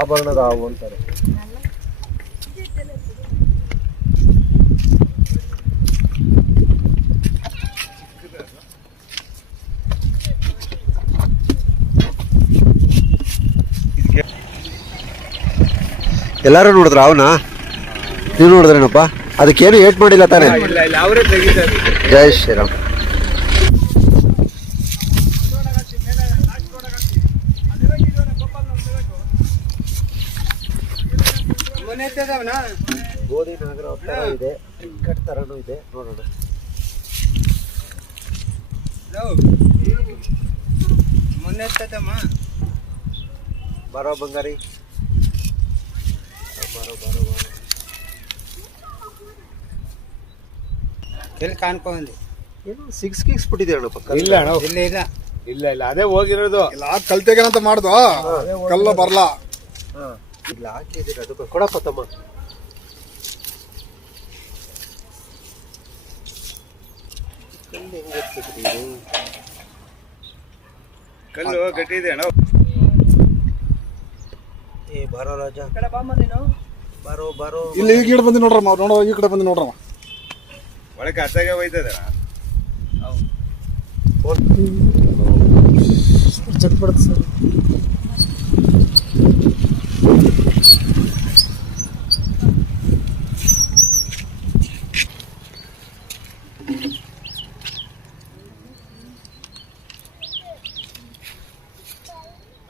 ಆಭರಣದ ಹಾವು ಅಂತಾರೆ. ಎಲ್ಲಾರು ನೋಡಿದ್ರ ಅವನ? ನೀವು ನೋಡಿದ್ರೇನಪ್ಪ? ಅದಕ್ಕೇನು ಏಟ್ ಮಾಡಿಲ್ಲ ತಾನೇ? ಜೈ ಶ್ರೀರಾಮ್. ಗೋಧಿ ನಾಗರ ತರ ಇದೆ, ಟಿಕೆಟ್ ತರನು ಇದೆ, ನೋಡೋಣ. ಬರೋ ಬಂಗಾರಿ, ಬರೋ ಬರೋ ಬರೋ. ಎಲ್ಲಿ ಕಾಣ್ಕೊಂಡಿ ಏನು ಸಿಕ್ಸ್ ಕಿಕ್ಸ್ ಬಿಟ್ಟಿದೆ ಪಕ್ಕ? ಇಲ್ಲ ಇಲ್ಲ ಇಲ್ಲ ಇಲ್ಲ ಇಲ್ಲ ಅದೇ ಹೋಗಿರೋದು. ಇಲ್ಲ ಕಲ್ತೆಗೇನಂತ ಮಾಡ್ದು ಕಲ್ಲ ಬರ್ಲ. ಇಲ್ಲ ಹಾಕಿದ್ದೀರ ಅದು ಕೊಡಪ್ಪ ತಮ್ಮ. ಕಲ್ಲು ಗಟ್ಟಿ ಇದೆ ಅಣ್ಣ. ಏ ಬಾರೋ ರಾಜ, ಬಾರೋ ಬಾರೋ. ಇಲ್ಲಿ ಈ ಕಡೆ ಬಂದು ನೋಡ್ರಮ್ಮ, ನೋಡೋ ಈ ಕಡೆ ಬಂದು ನೋಡ್ರಮ್ಮ. ಒಳಗೆ ಹತ್ತಾಗೆ ಹೋಯ್ತದ ಚಟ್ಪಡುತ್ತೆ ಸರ್.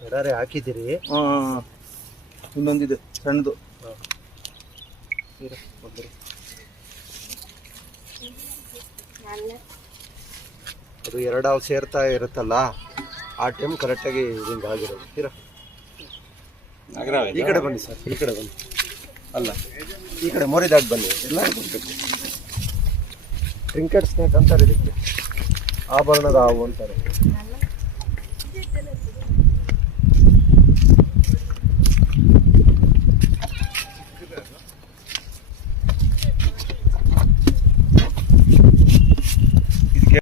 ಎಡಾರೆ ಹಾಕಿದ್ದೀರಿ? ಇನ್ನೊಂದಿದೆ ಸಣ್ಣದು. ಅದು ಎರಡು ಹಾವು ಸೇರ್ತಾ ಇರುತ್ತಲ್ಲ, ಆ ಟೈಮ್ ಕರೆಕ್ಟಾಗಿ ಹಿಂಗೆ ಆಗಿರೋದು. ಈ ಕಡೆ ಬನ್ನಿ ಸರ್, ಈ ಕಡೆ ಬನ್ನಿ. ಅಲ್ಲ, ಈ ಕಡೆ ಮೋರಿದಾಗಿ ಬನ್ನಿ. ಎಲ್ಲ ಬರ್ಬೇಕು. ಟ್ರಿಂಕೆಟ್ ಸ್ನೇಕ್ ಅಂತಾರೆ ಇದಕ್ಕೆ, ಆಭರಣದ ಹಾವು ಅಂತಾರೆ.